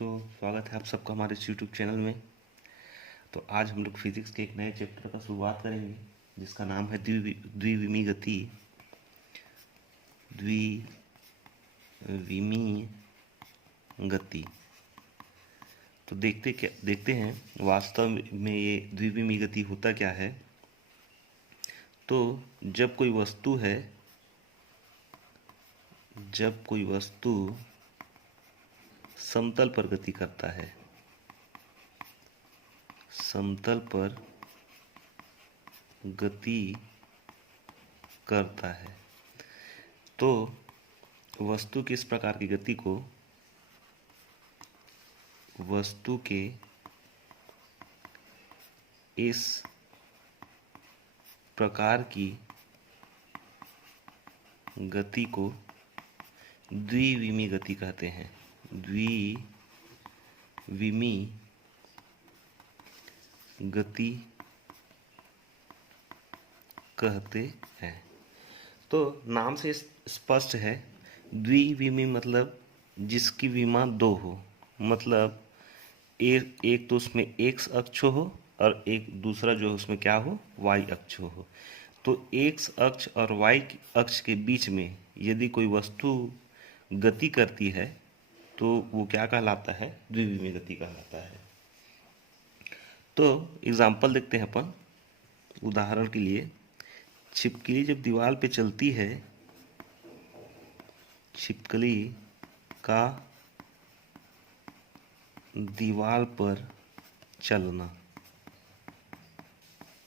तो स्वागत है आप सबका हमारे इस यूट्यूब चैनल में। तो आज हम लोग फिजिक्स के एक नए चैप्टर का शुरुआत करेंगे जिसका नाम है द्विविमीय गति। द्विविमीय गति। तो देखते हैं वास्तव में ये द्विविमीय गति होता क्या है। तो जब कोई वस्तु समतल पर गति करता है, समतल पर गति करता है, तो वस्तु की इस प्रकार की गति को वस्तु के इस प्रकार की गति को द्विविमीय गति कहते हैं। द्विविमीय गति कहते हैं। तो नाम से स्पष्ट है, द्विविमीय मतलब जिसकी विमा दो हो, मतलब एक तो उसमें एक्स अक्ष हो और एक दूसरा जो है उसमें क्या हो, वाई अक्ष हो। तो एक्स अक्ष और वाई अक्ष के बीच में यदि कोई वस्तु गति करती है तो वो क्या कहलाता है, द्विविमीय गति कहलाता है। तो एग्जाम्पल देखते हैं अपन। उदाहरण के लिए, छिपकली जब दीवार पे चलती है, छिपकली का दीवार पर चलना,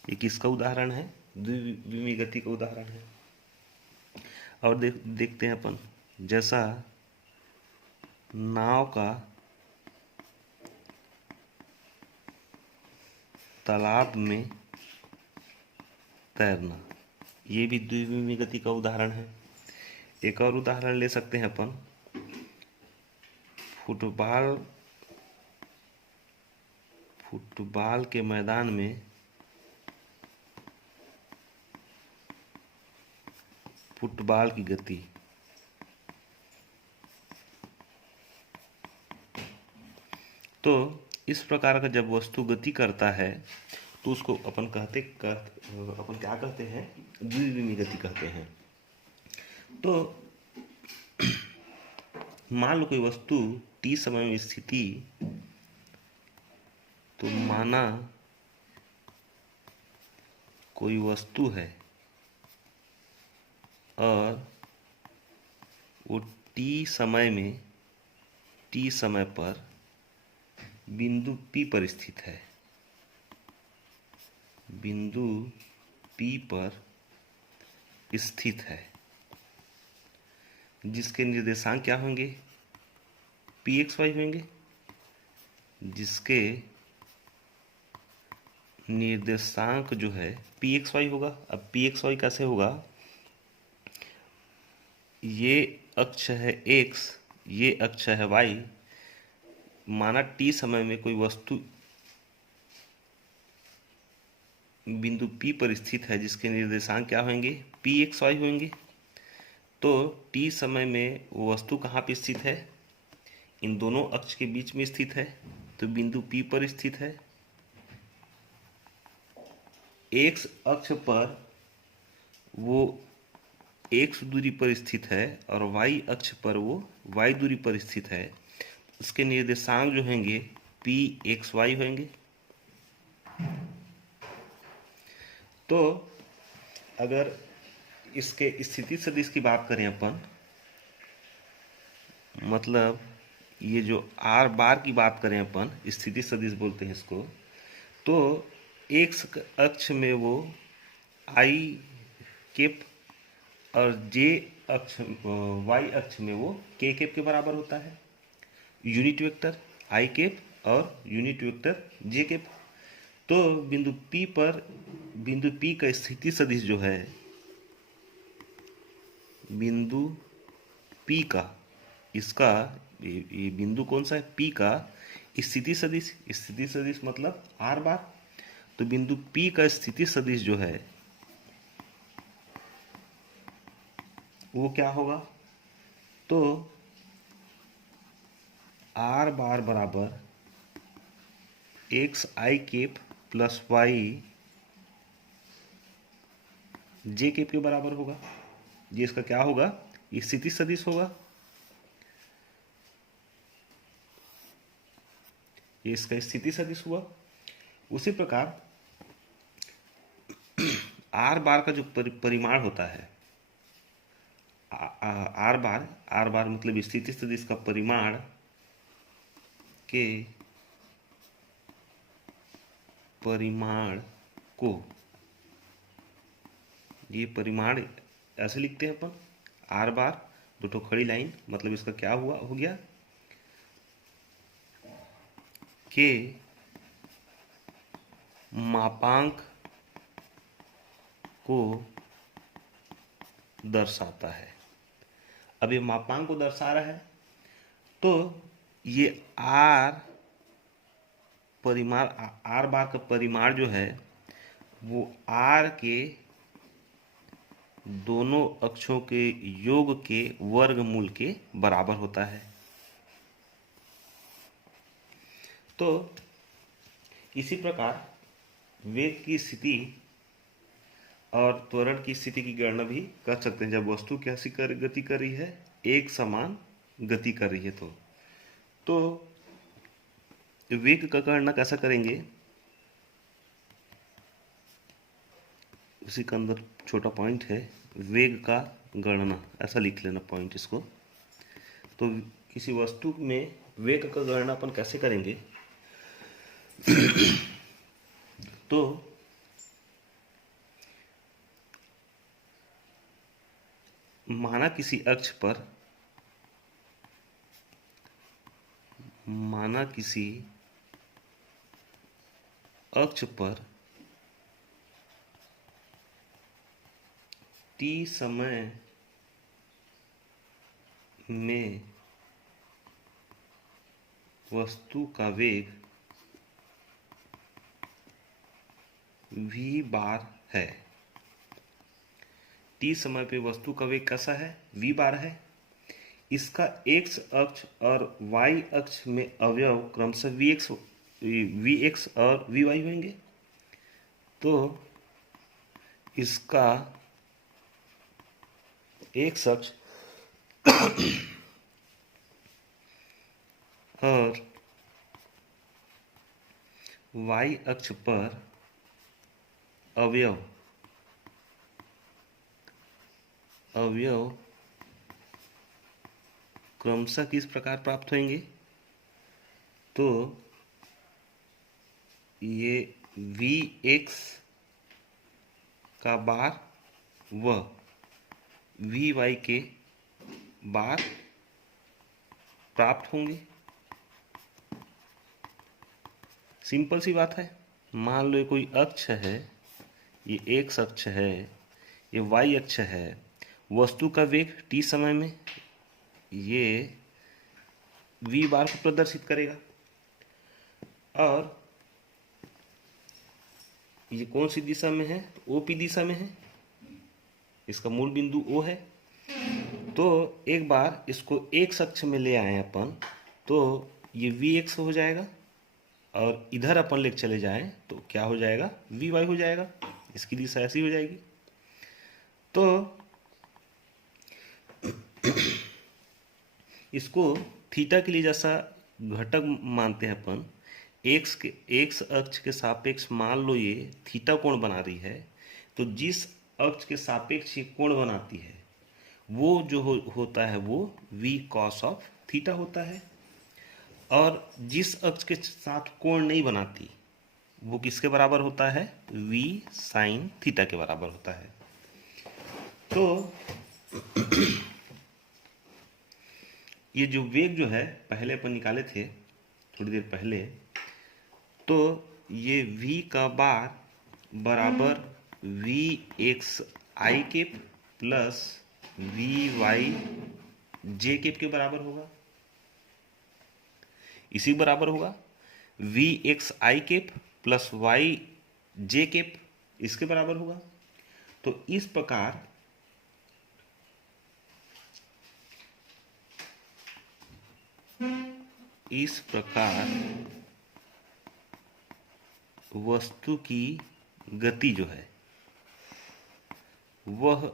ये किसका उदाहरण है, द्विविमीय गति का उदाहरण है। और देखते हैं अपन, जैसा नाव का तालाब में तैरना, ये भी द्विविमीय गति का उदाहरण है। एक और उदाहरण ले सकते हैं अपन, फुटबॉल के मैदान में फुटबॉल की गति। तो इस प्रकार का जब वस्तु गति करता है तो उसको अपन क्या कहते हैं, द्विविमीय गति कहते हैं। तो मान लो कोई वस्तु t समय में स्थिति, तो माना कोई वस्तु है और वो t समय पर बिंदु P पर स्थित है, बिंदु P पर स्थित है, जिसके निर्देशांक क्या होंगे, pxy होंगे, जिसके निर्देशांक जो है pxy होगा। अब pxy कैसे होगा, ये अक्ष है x, ये अक्ष है y। माना t समय में कोई वस्तु बिंदु P पर स्थित है, जिसके निर्देशांक क्या होंगे, pxy होंगे। तो t समय में वो वस्तु कहाँ पे स्थित है, इन दोनों अक्ष के बीच में स्थित है, तो बिंदु P पर स्थित है। x अक्ष पर वो x दूरी पर स्थित है और y अक्ष पर वो y दूरी पर स्थित है। उसके निर्देशांक जो होंगे pxy होंगे। तो अगर इसके स्थिति सदिश की बात करें अपन, मतलब ये जो r बार की बात करें अपन, स्थिति सदिश बोलते हैं इसको। तो x अक्ष में वो i कैप और y अक्ष में वो k कैप के बराबर होता है। यूनिट वेक्टर i कैप और यूनिट वेक्टर j कैप। तो बिंदु P का स्थिति सदिश जो है, बिंदु P का, इसका ये बिंदु कौन सा है, P का स्थिति सदिश मतलब r बार। तो बिंदु P का स्थिति सदिश जो है वो क्या होगा, तो आर बार बराबर x i cap plus y j cap के बराबर होगा। ये इसका क्या होगा, स्थिति सदिश होगा। ये इसका स्थिति सदिश हुआ। उसी प्रकार आर बार का जो परिमाण होता है, आर बार मतलब स्थिति सदिश का परिमाण के परिमाण को, ये परिमाण ऐसे लिखते हैं अपन, आर बार दो ठो खड़ी लाइन, मतलब इसका क्या हुआ हो गया के मापांक को दर्शाता है। अब ये मापांक को दर्शा रहा है, तो ये आर परिमाण, आर बार का परिमाण जो है वो आर के दोनों अक्षों के योग के वर्गमूल के बराबर होता है। तो इसी प्रकार वेग की स्थिति और त्वरण की स्थिति की गणना भी कर सकते हैं जब वस्तु कैसी गति कर रही है, एक समान गति कर रही है। तो वेग का गणना कैसा करेंगे, उसी के अंदर छोटा पॉइंट है, वेग का गणना, ऐसा लिख लेना पॉइंट इसको। तो किसी वस्तु में वेग का गणना अपन कैसे करेंगे तो माना किसी अक्ष पर t समय में वस्तु का वेग v बार है। t समय पे वस्तु का वेग कैसा है, v बार है। इसका x अक्ष और y अक्ष में अवयव क्रमशः vx और vy होंगे। तो इसका x अक्ष और y अक्ष पर अवयव क्रमशः किस प्रकार प्राप्त होंगे, तो ये vx का बार व vy के बार प्राप्त होंगे। सिंपल सी बात है। मान लो ये कोई अक्ष है, ये x अक्ष है, ये y अक्ष है, वस्तु का वेग t समय में ये v बार को प्रदर्शित करेगा, और ये कौन सी दिशा में है, OP दिशा में है, इसका मूल बिंदु O है। तो एक बार इसको x अक्ष में ले आए अपन, तो ये vx हो जाएगा, और इधर अपन ले चले जाएं तो क्या हो जाएगा, vy हो जाएगा। इसकी दिशा ऐसी हो जाएगी। तो इसको थीटा के लिए जैसा घटक मानते हैं अपन, एक्स अक्ष के सापेक्ष मान लो ये थीटा कोण बना रही है, तो जिस अक्ष के सापेक्ष ये कोण बनाती है वो जो होता है वो v cos ऑफ थीटा होता है, और जिस अक्ष के साथ कोण नहीं बनाती वो किसके बराबर होता है, v sin थीटा के बराबर होता है। तो ये जो वेग जो है पहले अपन निकाले थे थोड़ी देर पहले, तो ये v का बार बराबर vx i cap plus vy j cap के बराबर होगा। इसी बराबर होगा vx i cap plus y j cap, इसके बराबर होगा। तो इस प्रकार इस प्रकार वस्तु की गति जो है वह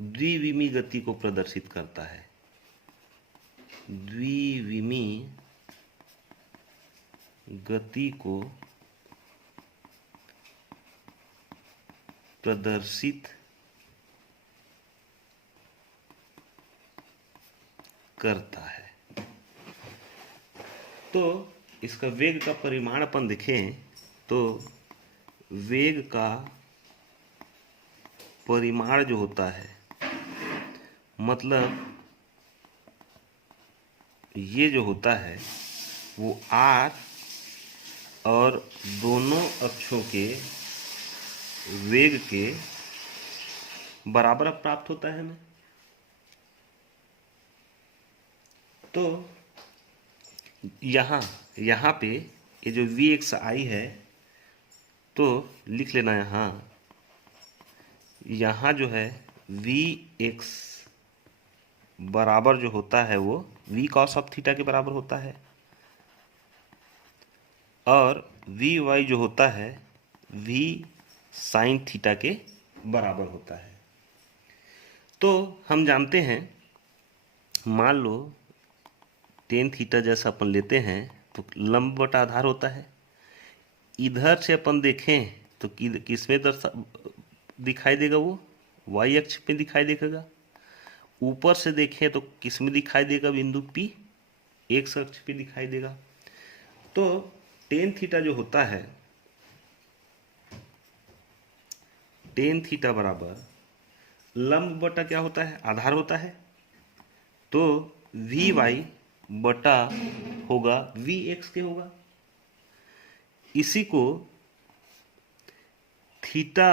द्विविमी गति को प्रदर्शित करता है। द्विविमी गति को प्रदर्शित करता है। तो इसका वेग का परिमाण अपन देखें तो वेग का परिमाण जो होता है मतलब ये जो होता है वो r और दोनों अक्षों के वेग के बराबर प्राप्त होता है हमें। तो यहाँ पे ये जो Vxi है तो लिख लेना यहाँ जो है Vx बराबर जो होता है वो V cos ऑफ थीटा के बराबर होता है और Vy जो होता है V साइन थीटा के बराबर होता है। तो हम जानते हैं, मान लो टेन थीटा जैसा अपन लेते हैं तो लंब बटा आधार होता है। इधर से अपन देखें तो किस में दिखाई देगा, वो y अक्ष पे दिखाई देगा। ऊपर से देखें तो किस में दिखाई देगा, बिंदु P x अक्ष पे दिखाई देगा। तो टेन थीटा जो होता है, टेन थीटा बराबर लंब बटा क्या होता है, आधार होता है। तो Vy बटा होगा Vx के होगा। इसी को थीटा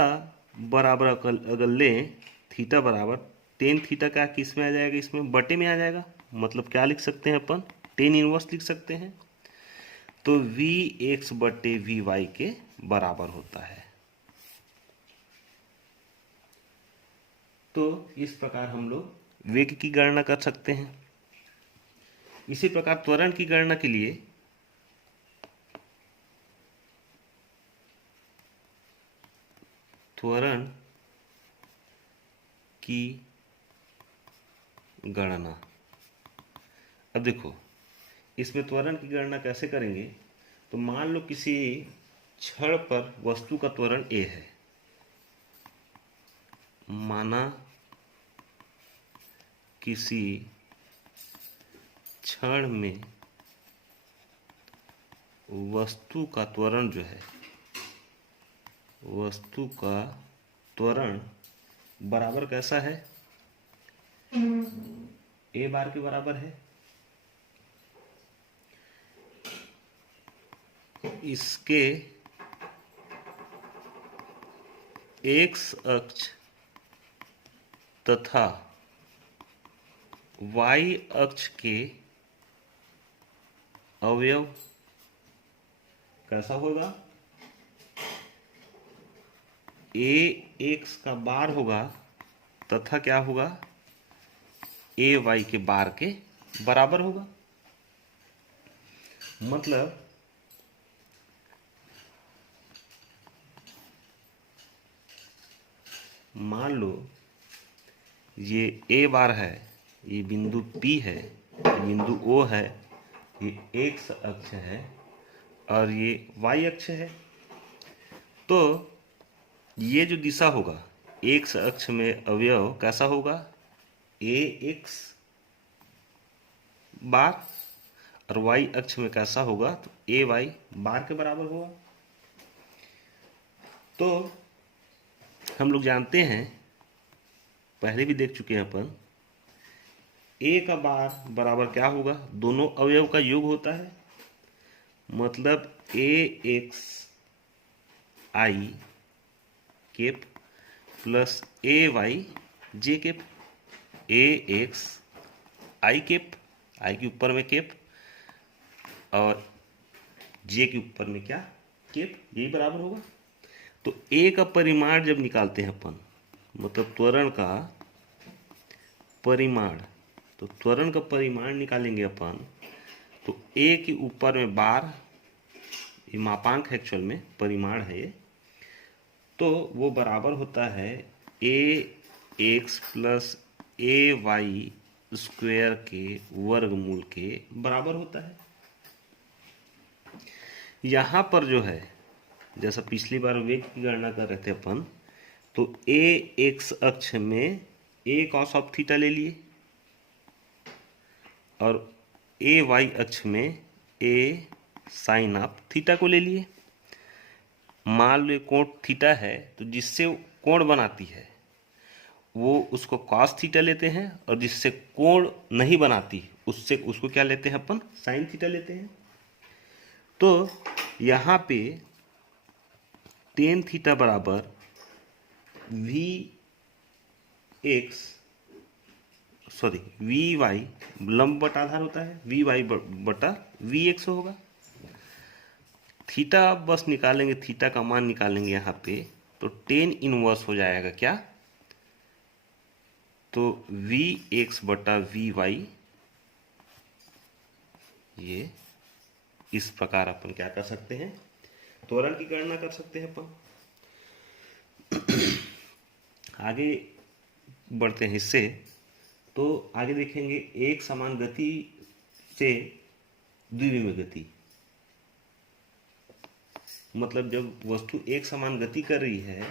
बराबर अगर लें, थीटा बराबर टेन थीटा का किस में आ जाएगा, इसमें बटे में आ जाएगा। मतलब क्या लिख सकते हैं अपन, टेन इनवर्स लिख सकते हैं। तो Vx बटे Vy के बराबर होता है। तो इस प्रकार हम लोग वेग की गणना कर सकते हैं। इसी प्रकार त्वरण की गणना के लिए त्वरण की गणना, अब देखो इसमें त्वरण की गणना कैसे करेंगे। तो मान लो किसी छड़ पर वस्तु का त्वरण a है, माना किसी छड़ में वस्तु का त्वरण जो है, वस्तु का त्वरण बराबर कैसा है, a बार के बराबर है। इसके x अक्ष तथा y अक्ष के अवयव कैसा होगा, ax का बार होगा तथा क्या होगा, ay के बार के बराबर होगा। मतलब मान लो ये a बार है, ये बिंदु P है, ये बिंदु O है, ये x अक्ष है और ये y अक्ष है। तो ये जो दिशा होगा, x अक्ष में अवयव कैसा होगा, ax बार, और y अक्ष में कैसा होगा, तो ay बार के बराबर होगा। तो हम लोग जानते हैं, पहले भी देख चुके हैं अपन, a का बार बराबर क्या होगा, दोनों अवयव का योग होता है। मतलब ax i cap plus ay j cap, ax i cap, i के ऊपर में केप और j के ऊपर में क्या, केप, यही बराबर होगा। तो a का परिमाण जब निकालते हैं अपन, मतलब त्वरण का परिमाण, तो त्वरण का परिमाण निकालेंगे अपन तो ए के ऊपर में बार, ये मापांक है, एक्चुअल में परिमाण है ये, तो वो बराबर होता है ए एक्स प्लस ए वाई स्क्वायर के वर्गमूल के बराबर होता है। यहाँ पर जो है, जैसा पिछली बार वेग की गणना कर रहे थे अपन, तो ए एक्स अक्ष में ए कॉस ऑफ थीटा ले लिए और ए वाई अक्ष में ए साइन ऑफ थीटा को ले लिए। मान लो कोण थीटा है, तो जिससे कोण बनाती है वो उसको कॉस थीटा लेते हैं, और जिससे कोण नहीं बनाती उसको क्या लेते हैं अपन, साइन थीटा लेते हैं। तो यहाँ पे टेन थीटा बराबर वी वाई लंब बटा आधार होता है, वी वाई बटा वी एक्स होगा। थीटा बस निकालेंगे, थीटा का मान निकालेंगे यहाँ पे, तो टेन इनवर्स हो जाएगा क्या, तो वी एक्स बटा वी वाई, ये इस प्रकार अपन क्या कर सकते हैं, त्वरण की गणना कर सकते हैं अपन। आगे बढ़ते हैं इससे, तो आगे देखेंगे एक समान गति से द्विविमीय गति, मतलब जब वस्तु एक समान गति कर रही है,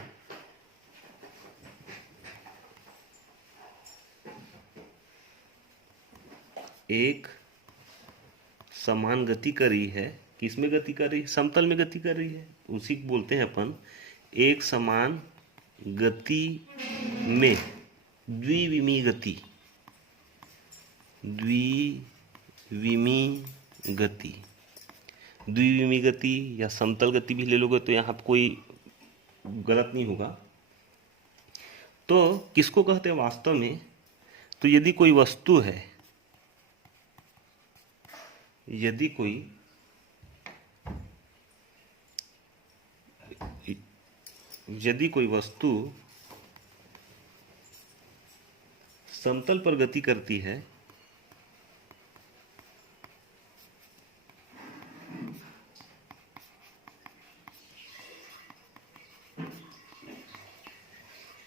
एक समान गति कर रही है, किसमें गति कर रही है, समतल में गति कर रही है, उसी को बोलते हैं अपन एक समान गति में द्विविमीय गति। द्विविमीय गति, द्विविमीय गति या समतल गति भी ले लोगे तो यहाँ पर कोई गलत नहीं होगा। तो किसको कहते हैं वास्तव में, तो यदि कोई वस्तु है, यदि कोई वस्तु समतल पर गति करती है,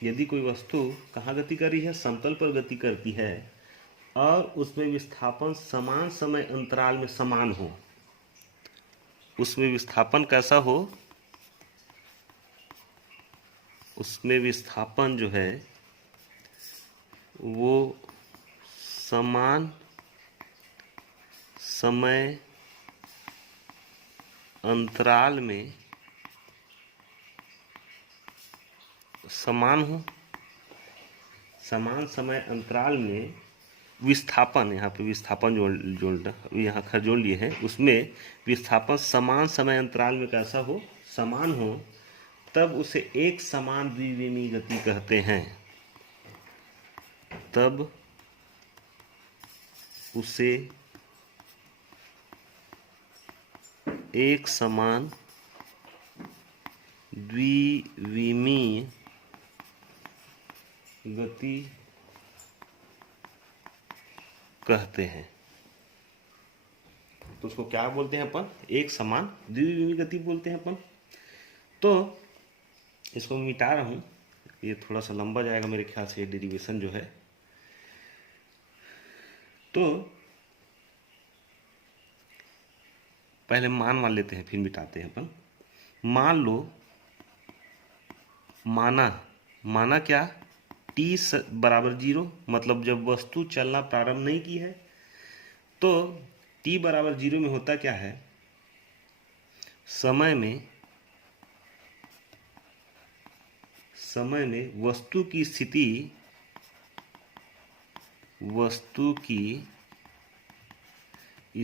यदि कोई वस्तु कहाँ गति कर रही है, समतल पर गति करती है, और उसमें विस्थापन समान समय अंतराल में समान हो, उसमें विस्थापन कैसा हो, उसमें विस्थापन जो है वो समान समय अंतराल में समान हो, समान समय अंतराल में विस्थापन, यहाँ पे विस्थापन यहाँ खर जोड़ लिए हैं, उसमें विस्थापन समान समय अंतराल में कैसा हो, समान हो, तब उसे एक समान द्विविमीय गति कहते हैं। तब उसे एक समान द्विविमीय गति कहते हैं। तो उसको क्या बोलते हैं अपन, एक समान द्विविमीय गति बोलते हैं अपन। तो इसको मिटा रहा हूँ, ये थोड़ा सा लंबा जाएगा मेरे ख्याल से, ये डेरिवेशन जो है। तो पहले मान लेते हैं, फिर मिटाते हैं अपन। मान लो, माना क्या, t बराबर 0, मतलब जब वस्तु चलना प्रारंभ नहीं की है, तो t बराबर 0 में होता क्या है, समय में वस्तु की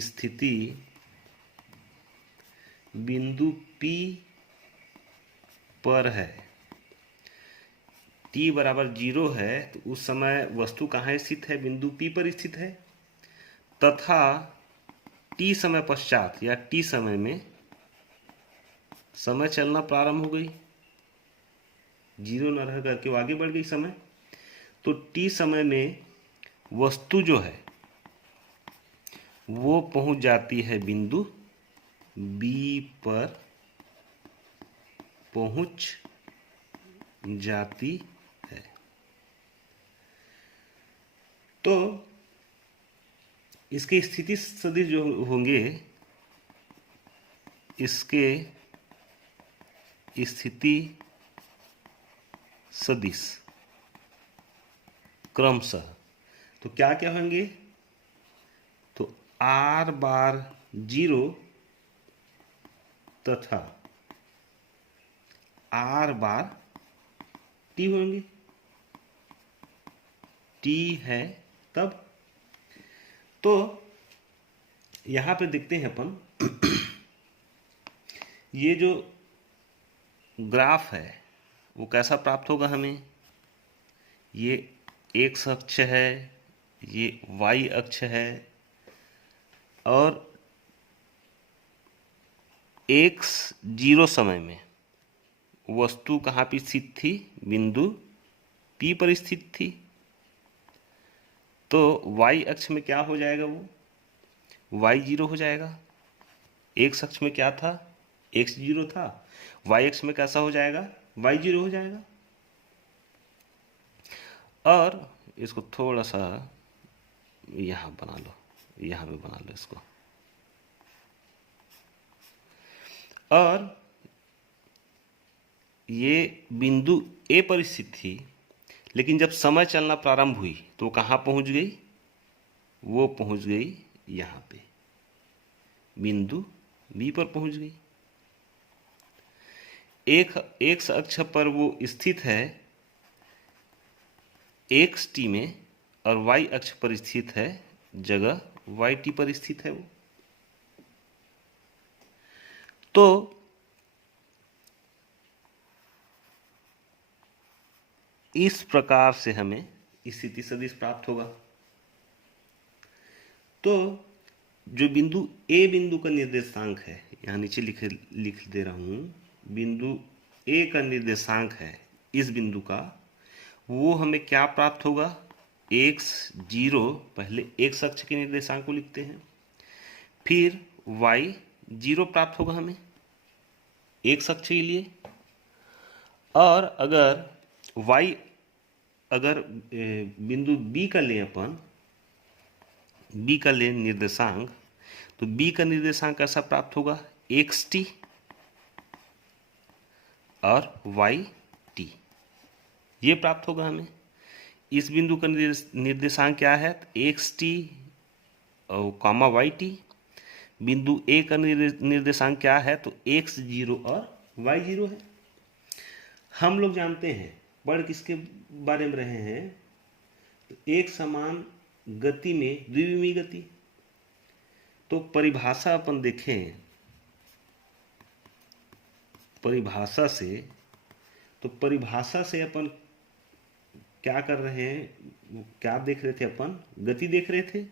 स्थिति बिंदु P पर है। t बराबर 0 है, तो उस समय वस्तु कहाँ स्थित है, बिंदु P पर स्थित है, तथा t समय पश्चात या t समय में समय चलना प्रारंभ हो गई, 0 न रह करके आगे बढ़ गई समय। तो t समय में वस्तु जो है वो पहुंच जाती है बिंदु बी पर पहुंच जाती है। तो इसके स्थिति सदिश जो होंगे, इसके स्थिति सदिश क्रमशः तो क्या क्या होंगे, तो r बार 0 तथा r बार t होंगे। t है तब, तो यहां पे देखते हैं अपन ये जो ग्राफ है वो कैसा प्राप्त होगा हमें। ये x अक्ष है, ये y अक्ष है, और x 0 समय में वस्तु कहाँ पर स्थित थी, बिंदु P पर स्थित थी। तो y अक्ष में क्या हो जाएगा, वो y 0 हो जाएगा। x अक्ष में क्या था, x 0 था, y अक्ष में कैसा हो जाएगा, y 0 हो जाएगा। और इसको थोड़ा सा यहाँ बना लो, यहाँ पे बना लो इसको। और ये बिंदु A पर स्थित थी, लेकिन जब समय चलना प्रारंभ हुई तो वो कहाँ पहुँच गई, वो पहुँच गई यहाँ पे बिंदु B पर पहुँच गई। एक x अक्ष पर वो स्थित है xt में, और y अक्ष पर स्थित है जगह yt पर स्थित है वो। तो इस प्रकार से हमें स्थिति सदिश प्राप्त होगा। तो जो बिंदु A बिंदु का निर्देशांक है, यहाँ नीचे लिख दे रहा हूँ, बिंदु A का निर्देशांक है इस बिंदु का, वो हमें क्या प्राप्त होगा, x0, पहले x अक्ष के निर्देशांक को लिखते हैं, फिर y0 प्राप्त होगा हमें x अक्ष के लिए। और अगर बिंदु B का लें अपन, B का लें निर्देशांक, तो B का निर्देशांक कैसा प्राप्त होगा, xt और yt, ये प्राप्त होगा हमें। इस बिंदु का निर्देशांक क्या है, xt और कामा yt। बिंदु A का निर्देशांक क्या है, तो x0 और y0 है। हम लोग जानते हैं, पढ़ किसके बारे में रहे हैं, तो एक समान गति में द्विविमीय गति। तो परिभाषा अपन देखें, परिभाषा से अपन क्या कर रहे हैं, क्या देख रहे थे अपन, गति देख रहे थे।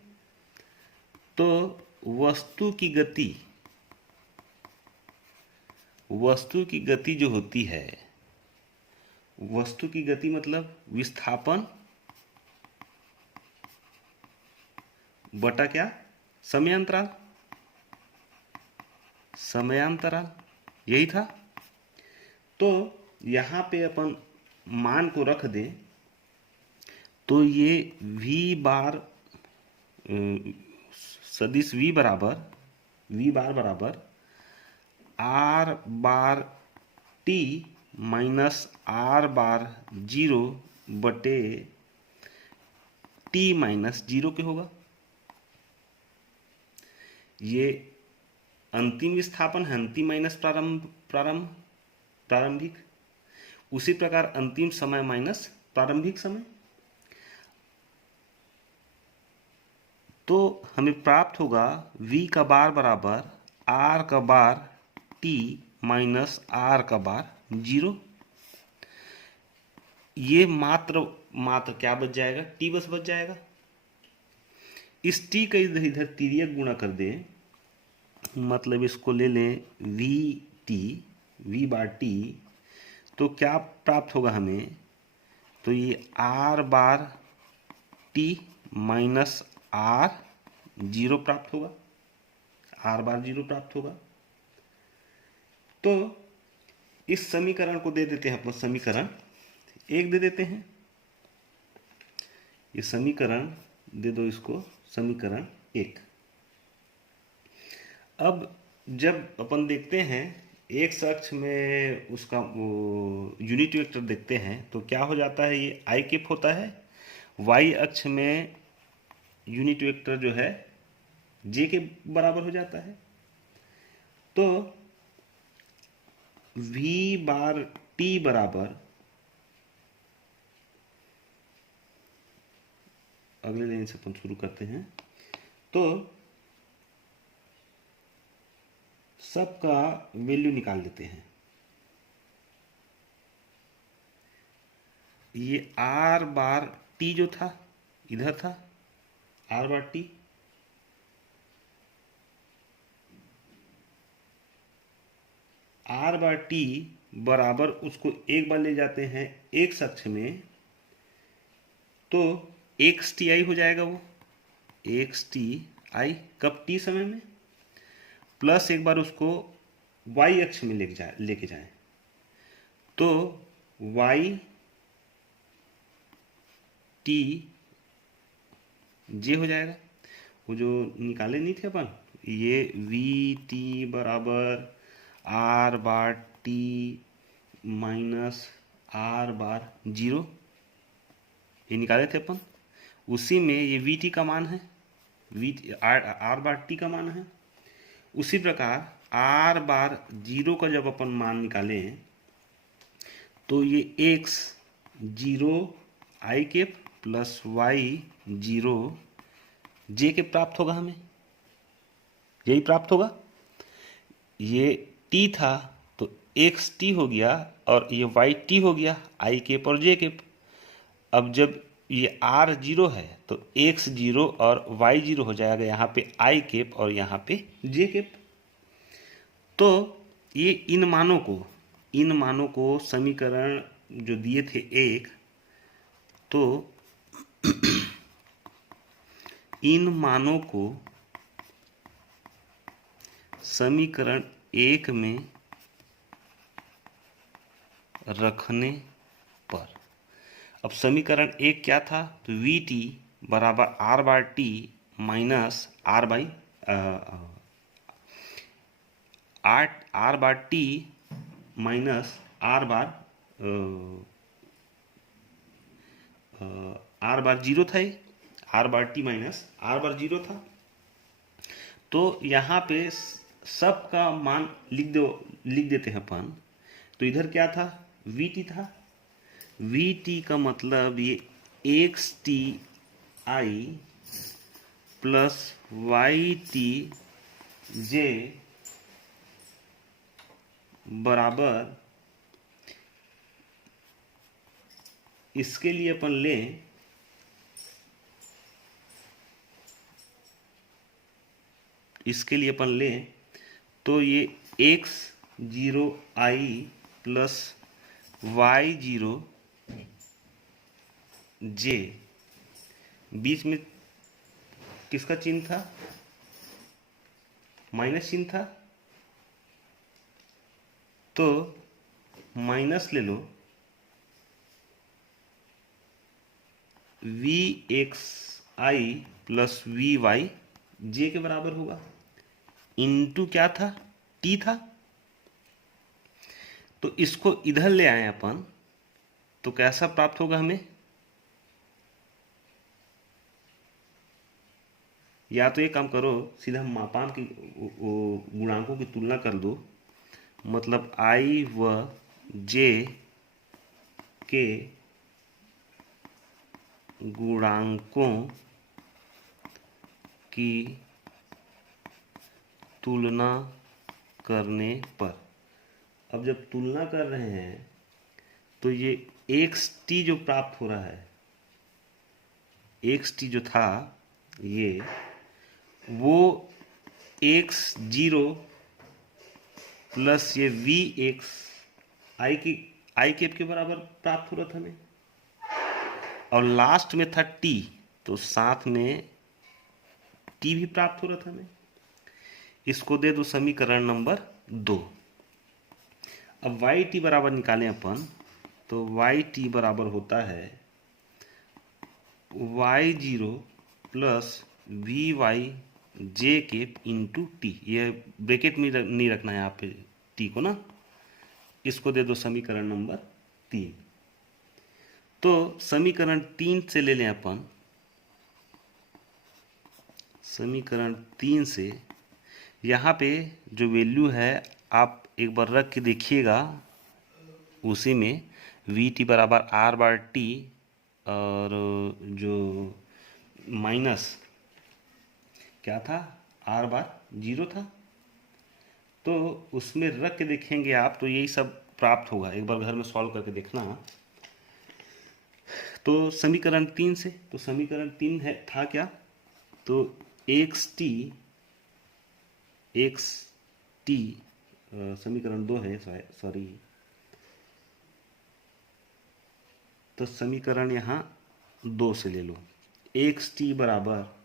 तो वस्तु की गति जो होती है, वस्तु की गति मतलब विस्थापन बटा क्या, समयांतराल, यही था। तो यहाँ पे अपन मान को रख दें, तो ये v बार सदिश v बार बराबर r बार t माइनस r बार 0 बटे t माइनस 0 के होगा। ये अंतिम विस्थापन है, अंतिम माइनस प्रारंभिक। उसी प्रकार अंतिम समय माइनस प्रारंभिक समय। तो हमें प्राप्त होगा v का बार बराबर r का बार t माइनस r का बार 0। ये मात्र क्या बच जाएगा, t बस बच जाएगा। इस t का इधर तिर्यक गुणा कर दें, मतलब इसको ले लें v बार t, तो क्या प्राप्त होगा हमें, तो ये r बार t माइनस r जीरो प्राप्त होगा, आर बार जीरो प्राप्त होगा। तो इस समीकरण को दे देते हैं अपन समीकरण एक दे देते हैं, ये समीकरण दे दो इसको समीकरण एक। अब जब अपन देखते हैं एक्स अक्ष में उसका वो यूनिट वेक्टर देखते हैं तो क्या हो जाता है, ये आई कैप होता है। वाई अक्ष में यूनिट वेक्टर जो है जे के बराबर हो जाता है। तो वी बार टी बराबर, अगले लाइन से अपन शुरू करते हैं। तो सबका वैल्यू निकाल लेते हैं। ये आर बार टी जो था इधर था, are bar T, are bar T बराबर उसको एक बार ले जाते हैं एक्स अक्ष में, तो एक्स टी आई हो जाएगा। वो एक्स टी आई कब, टी समय में, प्लस एक बार उसको वाई अक्ष में लेके जाएं तो वाई टी जे हो जाएगा। वो जो निकाले नहीं थे अपन, ये वी टी बराबर R bar T minus R bar zero, ये निकाले थे अपन। उसी में ये वी टी का मान है, वी आर बार टी का मान है। उसी प्रकार आर बार जीरो का जब अपन मान निकालें तो ये एक्स जीरो आई के प्लस वाई जीरो जे के प्राप्त होगा, हमें यही प्राप्त होगा। ये टी था तो एक्स टी हो गया और ये वाई टी हो गया, आई केप और जे केप। अब जब ये आर जीरो है तो एक्स जीरो और वाई जीरो हो जाएगा, यहाँ पे आई केप और यहाँ पे जे केप। तो ये इन मानों को समीकरण जो दिए थे एक, तो इन मानों को समीकरण एक में रखने पर, अब समीकरण एक क्या था, तो वी टी बराबर R bar T minus R by R bar T minus R bar zero था, ये R bar T minus R bar zero था। तो यहाँ पे सब का मान लिख देते हैं अपन। तो इधर क्या था, वी टी था। वी टी का मतलब ये x t i plus y t j बराबर, इसके लिए अपन लें तो ये x zero i plus y zero j, बीच में किसका चिन्ह था, माइनस चिन्ह था, तो माइनस ले लो, v x i plus we y j के बराबर होगा, इनटू क्या था, टी था। तो इसको इधर ले आए अपन तो कैसा प्राप्त होगा हमें, या तो एक काम करो सीधा मापांक की गुणांकों की तुलना कर दो, मतलब आई व जे के गुणांकों की तुलना करने पर। अब जब तुलना कर रहे हैं तो ये एक्स टी जो प्राप्त हो रहा है, एक्स टी जो था ये, वो एक्स जीरो प्लस ये वी एक्स आई कैप के बराबर प्राप्त हो रहा था हमें, और लास्ट में था टी, तो साथ में टी भी प्राप्त हो रहा था हमें। इसको दे दो समीकरण नंबर 2। अब वाई टी बराबर निकालें अपन, तो वाई टी बराबर होता है y zero plus we y j के इंटू टी। ये ब्रैकेट में नहीं रखना है यहाँ पे टी को ना। इसको दे दो समीकरण नंबर 3। तो समीकरण 3 से ले लें अपन, समीकरण 3 से यहाँ पे जो वैल्यू है आप एक बार रख के देखिएगा, उसी में वी टी बराबर आर बार टी और जो माइनस क्या था आर बार जीरो था, तो उसमें रख के देखेंगे आप तो यही सब प्राप्त होगा। एक बार घर में सॉल्व करके देखना। तो समीकरण 3 से, तो समीकरण 3 है था क्या, तो एक्स टी समीकरण 2 है, सॉरी, तो समीकरण यहाँ 2 से ले लो। एक्स टी बराबर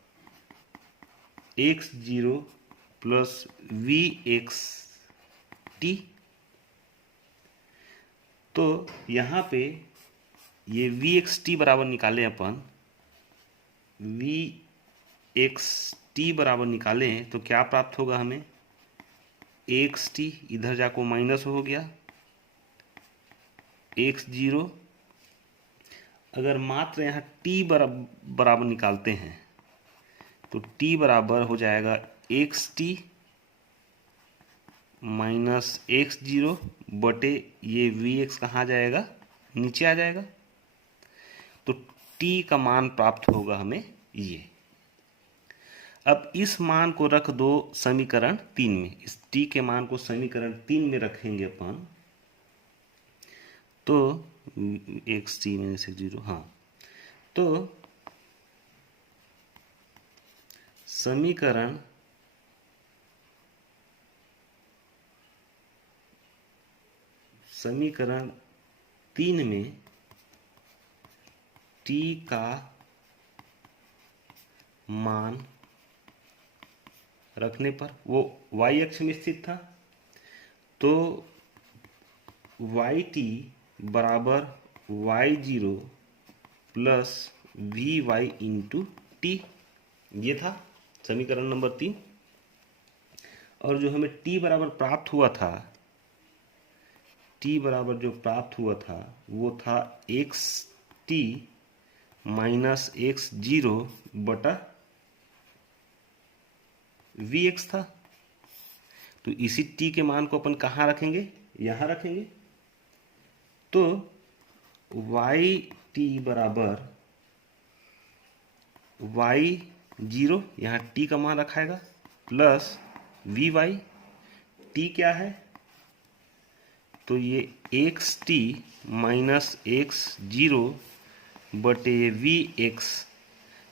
X zero plus V X T. तो यहाँ पे ये वी एक्स टी बराबर निकालें अपन, वी एक्स टी बराबर निकालें तो क्या प्राप्त होगा हमें, एक्स टी इधर जाको माइनस हो गया, एक्स जीरो। अगर मात्र यहाँ टी बराबर निकालते हैं तो टी बराबर हो जाएगा x T minus X zero बटे ये वी एक्स कहाँ जाएगा, नीचे आ जाएगा। तो टी का मान प्राप्त होगा हमें ये। अब इस मान को रख दो समीकरण 3 में, इस टी के मान को समीकरण 3 में रखेंगे अपन, तो x T minus X zero, हाँ, तो समीकरण समीकरण 3 में टी का मान रखने पर वो y अक्ष में स्थित था, तो वाई टी बराबर Y zero plus we Y into T, ये था समीकरण नंबर 3। और जो हमें टी बराबर प्राप्त हुआ था, टी बराबर जो प्राप्त हुआ था वो था x T minus X zero बटा वी एक्स था। तो इसी टी के मान को अपन कहाँ रखेंगे, यहाँ रखेंगे। तो वाई टी बराबर वाई जीरो, यहाँ टी का मान रखाएगा, प्लस वी वाई, टी क्या है, तो ये x T minus X zero बटे वी एक्स।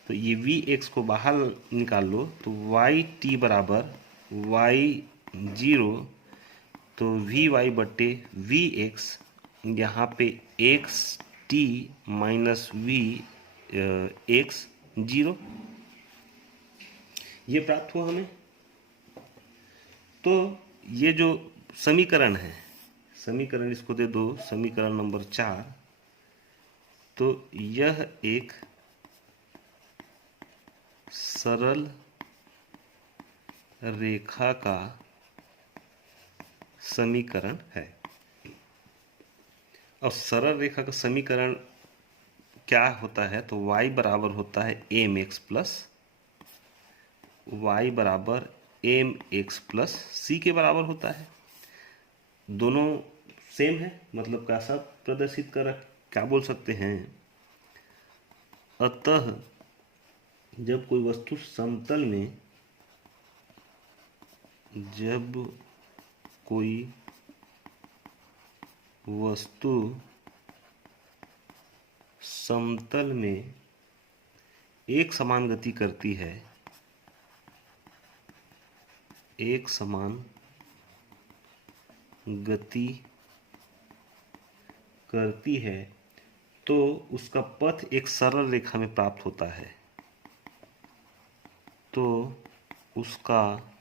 तो ये वी एक्स को बाहर निकाल लो, तो वाई टी बराबर वाई जीरो, तो वी वाई बटे वी एक्स, यहाँ पे X T minus V X zero, ये प्राप्त हुआ हमें। तो ये जो समीकरण है, समीकरण इसको दे दो समीकरण नंबर 4। तो यह एक सरल रेखा का समीकरण है। अब सरल रेखा का समीकरण क्या होता है, तो y बराबर होता है एम एक्स प्लस वाई बराबर एम एक्स प्लस सी के बराबर होता है। दोनों सेम है, मतलब कैसा प्रदर्शित कर, क्या बोल सकते हैं। अतः जब कोई वस्तु समतल में, जब कोई वस्तु समतल में एक समान गति करती है, एक समान गति करती है, तो उसका पथ एक सरल रेखा में प्राप्त होता है। तो उसका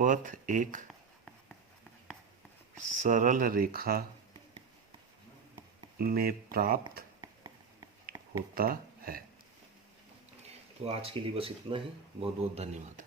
पथ एक सरल रेखा में प्राप्त होता है। तो आज के लिए बस इतना है। बहुत बहुत धन्यवाद।